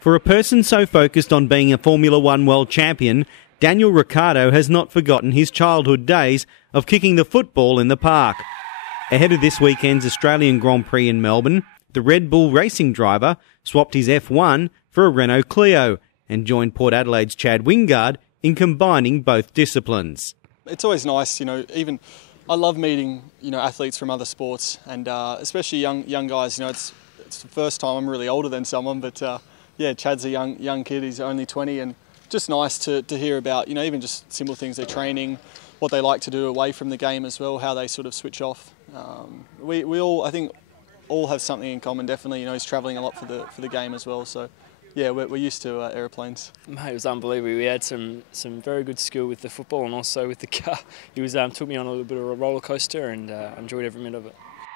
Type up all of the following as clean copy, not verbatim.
For a person so focused on being a Formula One world champion, Daniel Ricciardo has not forgotten his childhood days of kicking the football in the park. Ahead of this weekend's Australian Grand Prix in Melbourne, the Red Bull racing driver swapped his F1 for a Renault Clio and joined Port Adelaide's Chad Wingard in combining both disciplines. It's always nice, I love meeting, athletes from other sports, and especially young guys. It's the first time I'm really older than someone, but Chad's a young kid. He's only 20, and just nice to hear about, even just simple things, their training, what they like to do away from the game as well, how they sort of switch off. We all, I think, all have something in common. Definitely, he's travelling a lot for the game as well. So, yeah, we're used to aeroplanes. Mate, it was unbelievable. We had some very good skill with the football and also with the car. He was took me on a little bit of a roller coaster, and enjoyed every minute of it.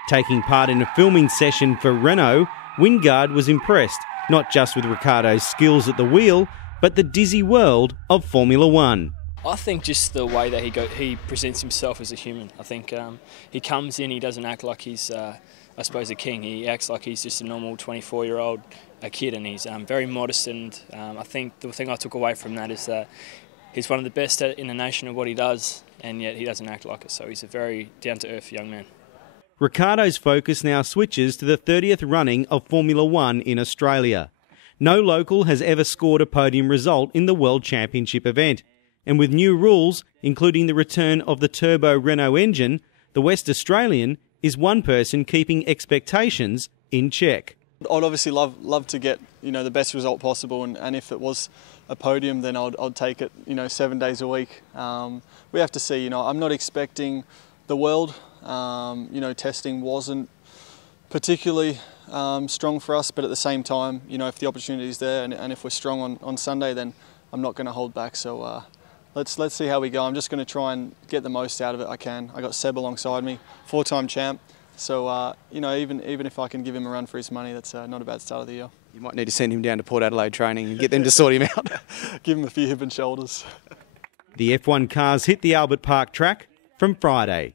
Taking part in a filming session for Renault, Wingard was impressed, not just with Ricciardo's skills at the wheel, but the dizzy world of Formula One. I think just the way that he presents himself as a human. I think he comes in, he doesn't act like he's, I suppose, a king. He acts like he's just a normal 24-year-old kid, and he's very modest. And I think the thing I took away from that is that he's one of the best in the nation of what he does, and yet he doesn't act like it. So he's a very down-to-earth young man. Ricciardo's focus now switches to the 30th running of Formula One in Australia. No local has ever scored a podium result in the World Championship event. And with new rules, including the return of the turbo Renault engine, the West Australian is one person keeping expectations in check. I'd obviously love to get the best result possible, and if it was a podium, then I'd take it 7 days a week. We have to see. I'm not expecting the world. Testing wasn't particularly strong for us, but at the same time, if the opportunity is there and if we're strong on Sunday, then I'm not going to hold back. So let's see how we go. I'm just going to try and get the most out of it I can. I got Seb alongside me, 4-time champ. So even if I can give him a run for his money, that's not a bad start of the year. You might need to send him down to Port Adelaide training and get them to sort him out. Give him a few hip and shoulders. The F1 cars hit the Albert Park track from Friday.